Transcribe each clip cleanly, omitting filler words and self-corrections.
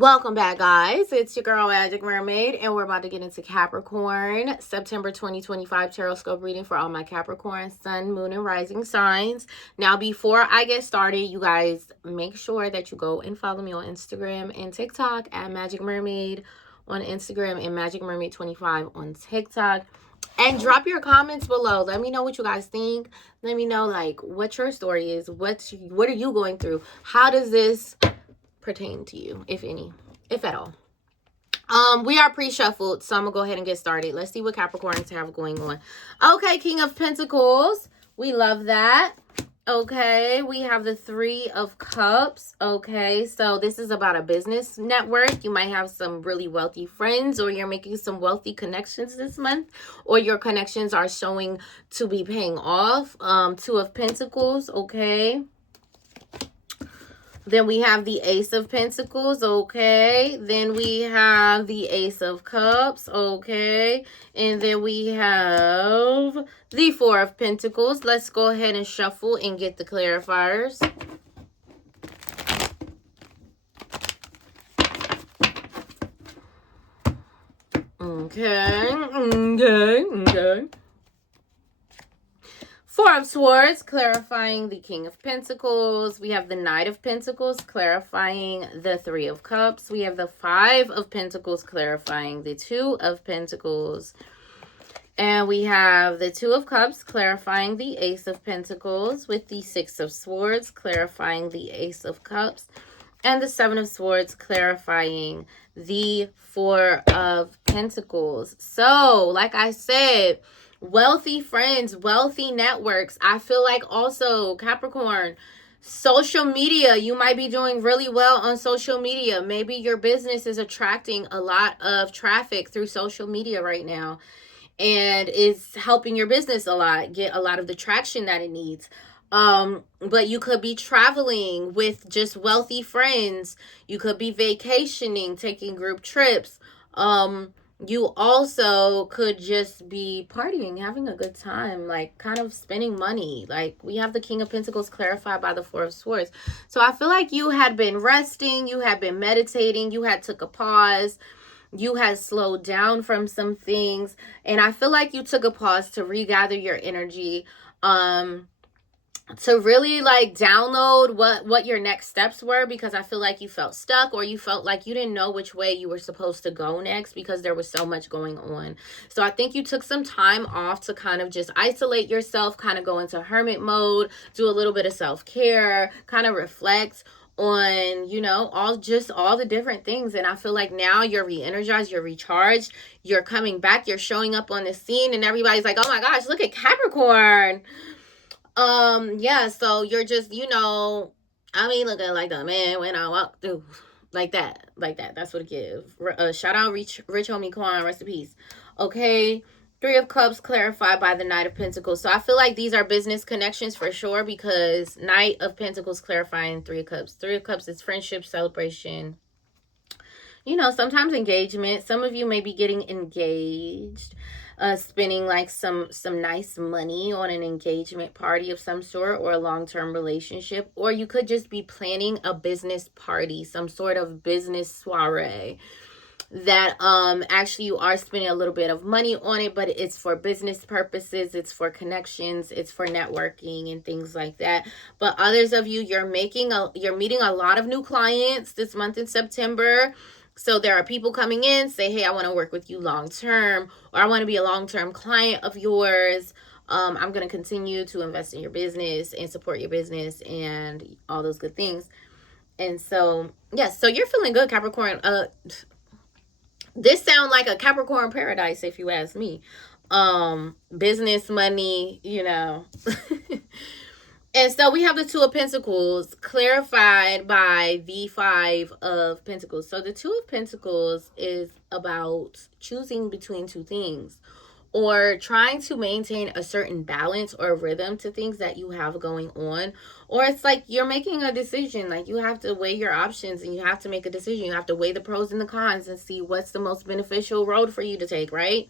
Welcome back, guys. It's your girl, Magic Mermaid, and we're about to get into Capricorn, September 2025 Tarotscope reading for all my Capricorn, Sun, Moon, and Rising signs. Now, before I get started, you guys make sure that you go and follow me on Instagram and TikTok at Magic Mermaid on Instagram and Magic Mermaid 25 on TikTok. And drop your comments below. Let me know what you guys think. Let me know, like, what your story is. What are you going through? How does this pertain to you, if any, if at all? We are pre-shuffled, so I'm gonna go ahead and get started. Let's see what Capricorns have going on. Okay, King of Pentacles, we love that. Okay, we have the Three of Cups. Okay, so this is about a business network. You might have some really wealthy friends, or you're making some wealthy connections this month, or your connections are showing to be paying off. Two of Pentacles. Okay, then we have the Ace of Pentacles, okay. Then we have the Ace of Cups, okay. And then we have the Four of Pentacles. Let's go ahead and shuffle and get the clarifiers. Okay. Four of Swords, clarifying the King of Pentacles. We have the Knight of Pentacles, clarifying the Three of Cups. We have the Five of Pentacles, clarifying the Two of Pentacles. And we have the Two of Cups, clarifying the Ace of Pentacles, with the Six of Swords, clarifying the Ace of Cups. And the Seven of Swords, clarifying the Four of Pentacles. So, like I said, wealthy friends, wealthy networks. I feel like also, Capricorn, social media, you might be doing really well on social media. Maybe your business is attracting a lot of traffic through social media right now, and is helping your business a lot, get a lot of the traction that it needs. But you could be traveling with just wealthy friends. You could be vacationing, taking group trips. You also could just be partying, having a good time, like kind of spending money. Like, we have the King of Pentacles clarified by the Four of Swords. So I feel like you had been resting, you had been meditating, you had took a pause, you had slowed down from some things. And I feel like you took a pause to regather your energy, to really like download what your next steps were, because I feel like you felt stuck, or you felt like you didn't know which way you were supposed to go next because there was so much going on. So I think you took some time off to kind of just isolate yourself, kind of go into hermit mode, do a little bit of self-care, kind of reflect on, you know, all the different things. And I feel like now you're re-energized, you're recharged, you're coming back, you're showing up on the scene, and everybody's like, oh my gosh, look at Capricorn. Yeah, so you're just, you know, I mean, looking like the man when I walk through, like that, that's what it gives. Shout out Rich Homie Quan, rest in peace. Okay, Three of Cups clarified by the Knight of Pentacles. So I feel like these are business connections for sure, because Knight of Pentacles clarifying Three of Cups. Three of Cups is friendship, celebration, you know, sometimes engagement. Some of you may be getting engaged, spending like some nice money on an engagement party of some sort, or a long-term relationship. Or you could just be planning a business party, some sort of business soiree that actually you are spending a little bit of money on it, but it's for business purposes, it's for connections, it's for networking and things like that. But others of you, you're meeting a lot of new clients this month in September. So there are people coming in, say, hey, I want to work with you long term, or I want to be a long-term client of yours. I'm going to continue to invest in your business and support your business and all those good things. And so, yes, so you're feeling good, Capricorn. This sounds like a Capricorn paradise, if you ask me. Business, money, you know. And so we have the Two of Pentacles clarified by the Five of Pentacles. So the Two of Pentacles is about choosing between two things, or trying to maintain a certain balance or rhythm to things that you have going on. Or it's like you're making a decision, like you have to weigh your options and you have to make a decision. You have to weigh the pros and the cons and see what's the most beneficial road for you to take, right?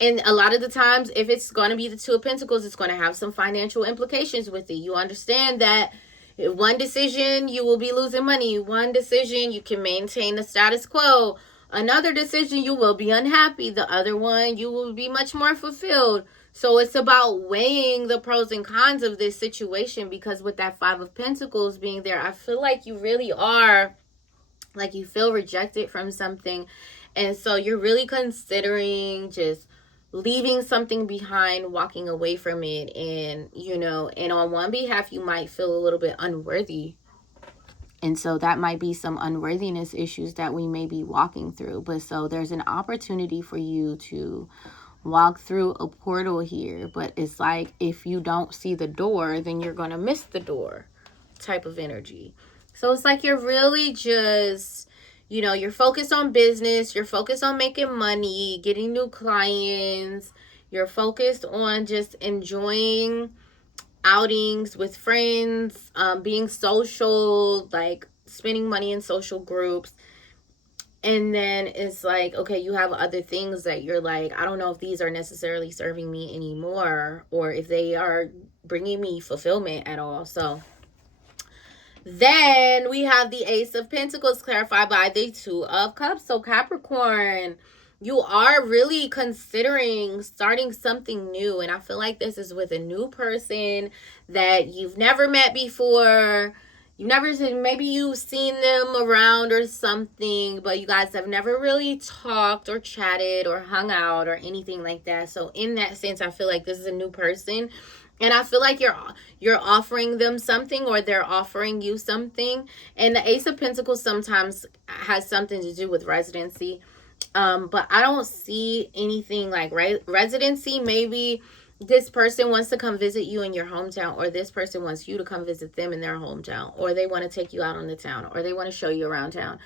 And a lot of the times, if it's going to be the Two of Pentacles, it's going to have some financial implications with it. You understand that One decision, you will be losing money. One decision, you can maintain the status quo. Another decision, you will be unhappy. The other one, you will be much more fulfilled. So it's about weighing the pros and cons of this situation, because with that Five of Pentacles being there, I feel like you really are, like, you feel rejected from something. And so you're really considering just leaving something behind, walking away from it. And, and on one behalf, you might feel a little bit unworthy. And so that might be some unworthiness issues that we may be walking through. But so there's an opportunity for you to walk through a portal here. But it's like, if you don't see the door, then you're going to miss the door type of energy. So it's like you're really just, you're focused on business. You're focused on making money, getting new clients. You're focused on just enjoying outings with friends, being social, like spending money in social groups. And then it's like, okay, you have other things that you're like, I don't know if these are necessarily serving me anymore, or if they are bringing me fulfillment at all. So then we have the Ace of Pentacles clarified by the Two of Cups. So Capricorn, you are really considering starting something new. And I feel like this is with a new person that you've never met before. Maybe you've seen them around or something, but you guys have never really talked or chatted or hung out or anything like that. So in that sense, I feel like this is a new person. And I feel like you're offering them something, or they're offering you something. And the Ace of Pentacles sometimes has something to do with residency. But I don't see anything like residency. Maybe this person wants to come visit you in your hometown, or this person wants you to come visit them in their hometown, or they want to take you out on the town, or they want to show you around town.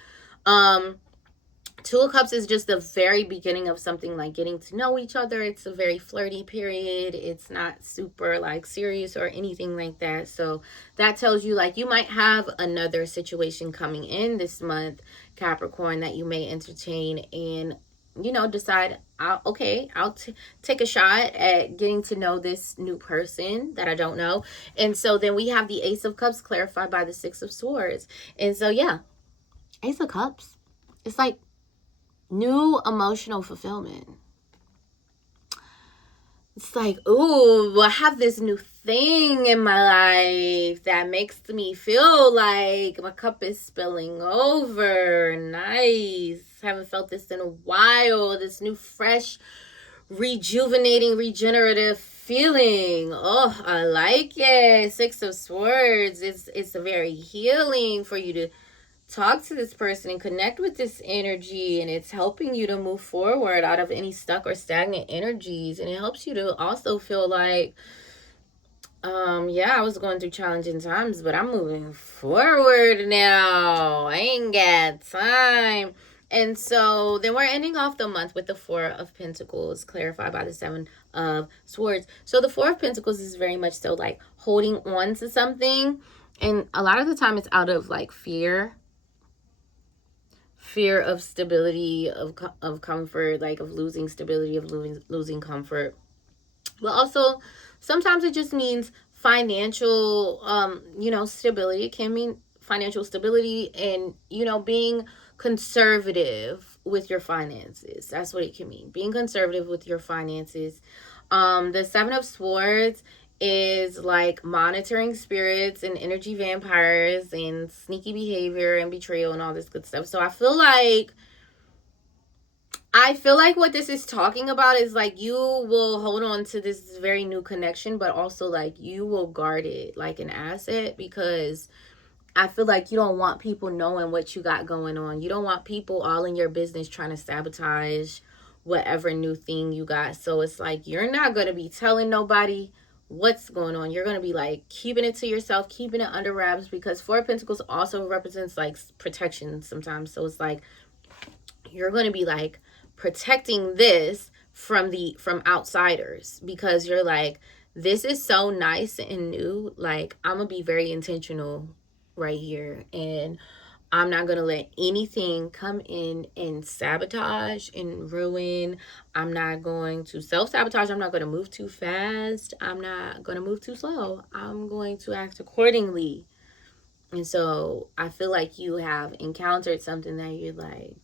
Two of Cups is just the very beginning of something, like getting to know each other. It's a very flirty period. It's not super like serious or anything like that. So that tells you like you might have another situation coming in this month, Capricorn, that you may entertain and decide, I'll take a shot at getting to know this new person that I don't know. And so then we have the Ace of Cups clarified by the Six of Swords. And so yeah, Ace of Cups, it's like new emotional fulfillment. It's like, ooh, I have this new thing in my life that makes me feel like my cup is spilling over. Nice. Haven't felt this in a while. This new, fresh, rejuvenating, regenerative feeling. Oh, I like it. Six of Swords. It's very healing for you to talk to this person and connect with this energy, and it's helping you to move forward out of any stuck or stagnant energies. And it helps you to also feel like, I was going through challenging times, but I'm moving forward now. I ain't got time. And so then we're ending off the month with the Four of Pentacles clarified by the Seven of Swords. So the Four of Pentacles is very much so like holding on to something, and a lot of the time it's out of like fear of stability, of comfort, like of losing stability, of losing comfort. But also sometimes it just means financial stability. It can mean financial stability and being conservative with your finances. That's what it can mean, being conservative with your finances. The Seven of Swords is like monitoring spirits and energy vampires and sneaky behavior and betrayal and all this good stuff. So I feel like what this is talking about is like you will hold on to this very new connection, but also like you will guard it like an asset, because I feel like you don't want people knowing what you got going on. You don't want people all in your business trying to sabotage whatever new thing you got. So it's like you're not going to be telling nobody what's going on. You're going to be like keeping it to yourself, keeping it under wraps, because Four of Pentacles also represents like protection sometimes. So it's like you're going to be like protecting this from outsiders, because you're like, this is so nice and new. Like, I'm going to be very intentional right here, and I'm not going to let anything come in and sabotage and ruin. I'm not going to self-sabotage. I'm not going to move too fast. I'm not going to move too slow. I'm going to act accordingly. And so I feel like you have encountered something that you're like,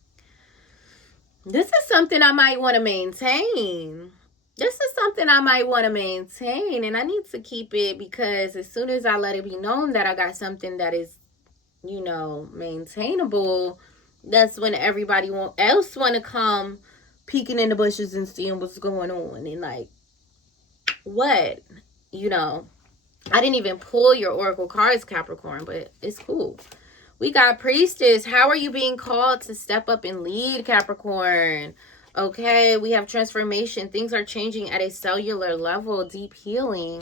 this is something I might want to maintain. This is something I might want to maintain. And I need to keep it, because as soon as I let it be known that I got something that is, maintainable, that's when everybody else want to come peeking in the bushes and seeing what's going on. And like, what? I didn't even pull your oracle cards, Capricorn, but it's cool. We got Priestess. How are you being called to step up and lead, Capricorn? Okay, we have transformation. Things are changing at a cellular level. Deep healing.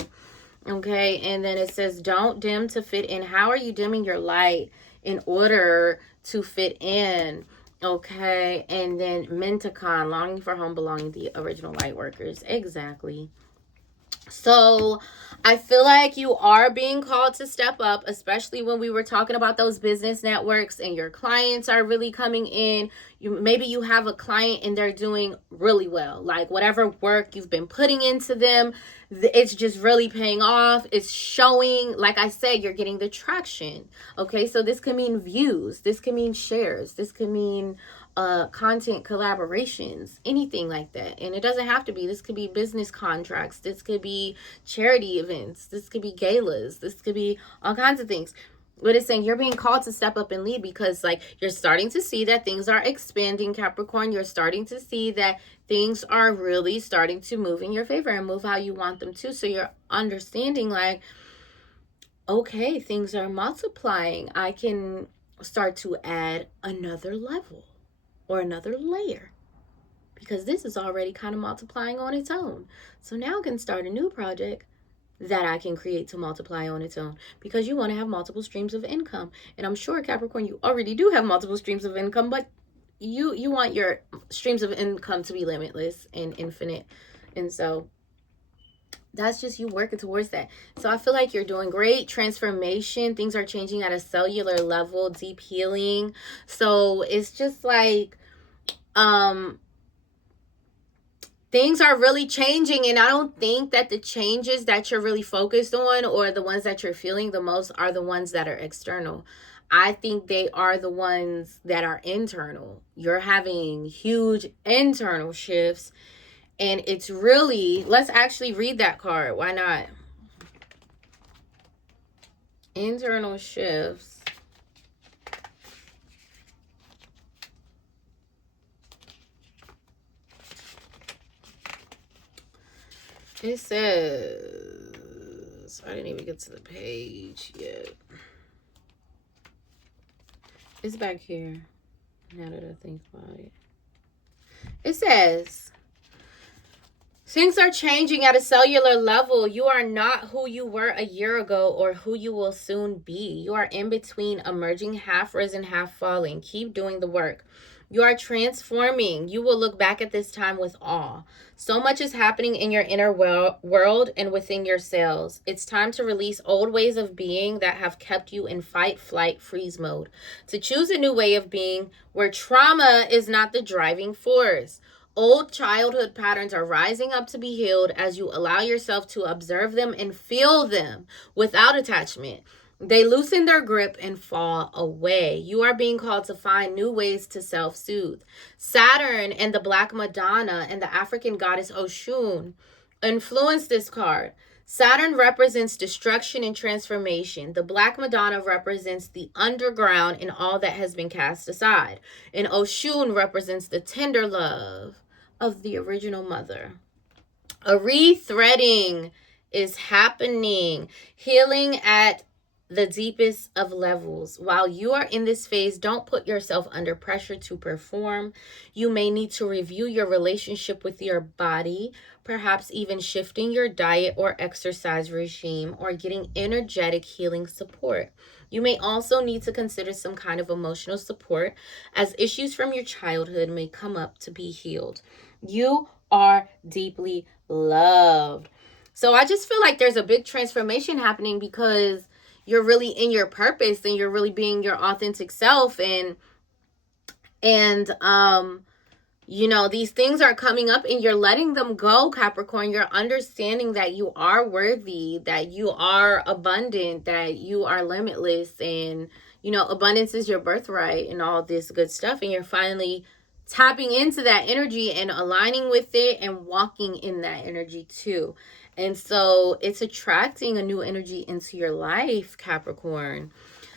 Okay, and then it says, don't dim to fit in. How are you dimming your light in order to fit in? Okay, and then Mentacon, longing for home, belonging, the original light workers. Exactly. So I feel like you are being called to step up, especially when we were talking about those business networks and your clients are really coming in. Maybe you have a client and they're doing really well. Like whatever work you've been putting into them, it's just really paying off. It's showing, like I said, you're getting the traction. Okay, so this could mean views. This could mean shares. This could mean content collaborations, anything like that. And it doesn't have to be, this could be business contracts, this could be charity events, this could be galas, this could be all kinds of things. But it's saying you're being called to step up and lead, because like you're starting to see that things are expanding, Capricorn. You're starting to see that things are really starting to move in your favor and move how you want them to. So you're understanding like, okay, things are multiplying. I can start to add another level or another layer, because this is already kind of multiplying on its own. So now I can start a new project that I can create to multiply on its own, because you want to have multiple streams of income. And I'm sure, Capricorn, you already do have multiple streams of income, but you want your streams of income to be limitless and infinite. And so that's just you working towards that. So I feel like you're doing great. Transformation. Things are changing at a cellular level. Deep healing. So it's just like, things are really changing. And I don't think that the changes that you're really focused on, or the ones that you're feeling the most, are the ones that are external. I think they are the ones that are internal. You're having huge internal shifts. And it's really, let's actually read that card. Why not? Internal shifts. It says, I didn't even get to the page yet. It's back here, now that I think about it. It says, things are changing at a cellular level. You are not who you were a year ago or who you will soon be. You are in between, emerging, half risen, half falling. Keep doing the work. You are transforming. You will look back at this time with awe. So much is happening in your inner world and within your cells. It's time to release old ways of being that have kept you in fight, flight, freeze mode. To choose a new way of being where trauma is not the driving force. Old childhood patterns are rising up to be healed as you allow yourself to observe them and feel them without attachment. They loosen their grip and fall away. You are being called to find new ways to self-soothe. Saturn and the Black Madonna and the African goddess Oshun influence this card. Saturn represents destruction and transformation. The Black Madonna represents the underground and all that has been cast aside. And Oshun represents the tender love of the original mother. A rethreading is happening. Healing at the deepest of levels. While you are in this phase, don't put yourself under pressure to perform. You may need to review your relationship with your body, perhaps even shifting your diet or exercise regime, or getting energetic healing support. You may also need to consider some kind of emotional support, as issues from your childhood may come up to be healed. You are deeply loved. So I just feel like there's a big transformation happening, because you're really in your purpose and you're really being your authentic self. And You know, these things are coming up and you're letting them go, Capricorn. You're understanding that you are worthy, that you are abundant, that you are limitless, and, you know, abundance is your birthright and all this good stuff. And you're finally tapping into that energy and aligning with it and walking in that energy too. And so it's attracting a new energy into your life, Capricorn.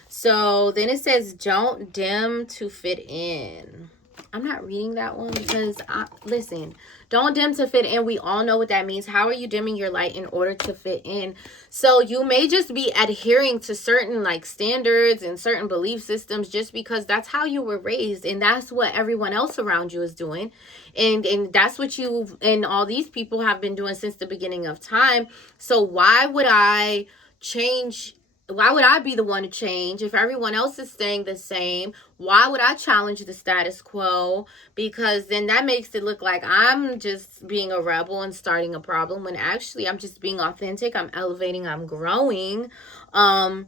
So then it says, don't dim to fit in. I'm not reading that one because, listen, don't dim to fit in. We all know what that means. How are you dimming your light in order to fit in? So you may just be adhering to certain like standards and certain belief systems just because that's how you were raised and that's what everyone else around you is doing. And that's what you and all these people have been doing since the beginning of time. So why would I change? Why would I be the one to change if everyone else is staying the same? Why would I challenge the status quo? Because then that makes it look like I'm just being a rebel and starting a problem when actually I'm just being authentic. I'm elevating, I'm growing. And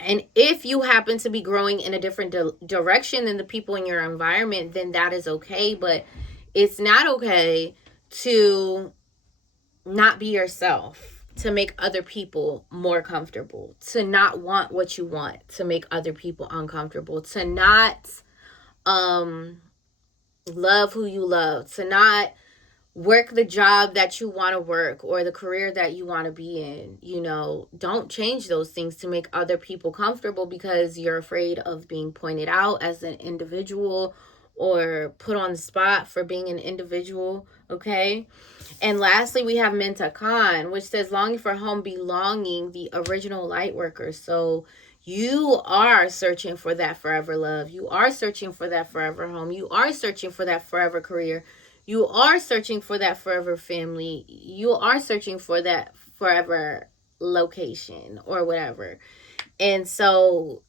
if you happen to be growing in a different direction than the people in your environment, then that is okay. But it's not okay to not be yourself, to make other people more comfortable, to not want what you want, to make other people uncomfortable, to not love who you love, to not work the job that you want to work or the career that you want to be in. You know, don't change those things to make other people comfortable because you're afraid of being pointed out as an individual or put on the spot for being an individual, okay? And lastly, we have Mentakan, which says longing for home, belonging, the original light worker. So you are searching for that forever love. You are searching for that forever home. You are searching for that forever career. You are searching for that forever family. You are searching for that forever location or whatever. And so,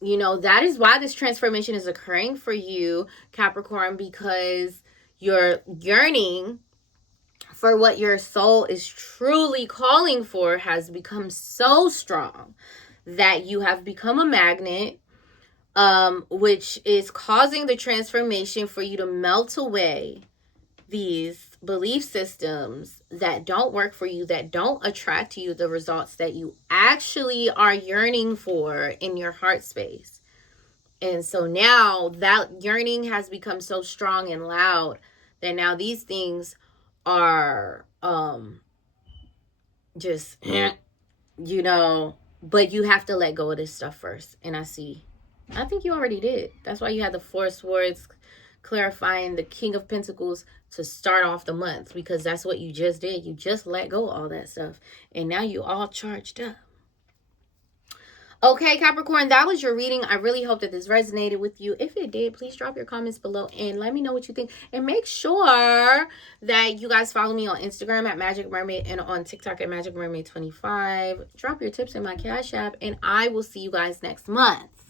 you know, that is why this transformation is occurring for you, Capricorn, because you're yearning for what your soul is truly calling for has become so strong that you have become a magnet, which is causing the transformation for you to melt away these belief systems that don't work for you, that don't attract you the results that you actually are yearning for in your heart space. And so now that yearning has become so strong and loud that now these things are just you know, but you have to let go of this stuff first. And I think you already did. That's why you had the Four Swords clarifying the King of Pentacles to start off the month, because that's what you just did. You just let go of all that stuff and now you all charged up. Okay, Capricorn, that was your reading. I really hope that this resonated with you. If it did, please drop your comments below and let me know what you think. And make sure that you guys follow me on Instagram at Magic Mermaid and on TikTok at Magic Mermaid 25. Drop your tips in my Cash App and I will see you guys next month.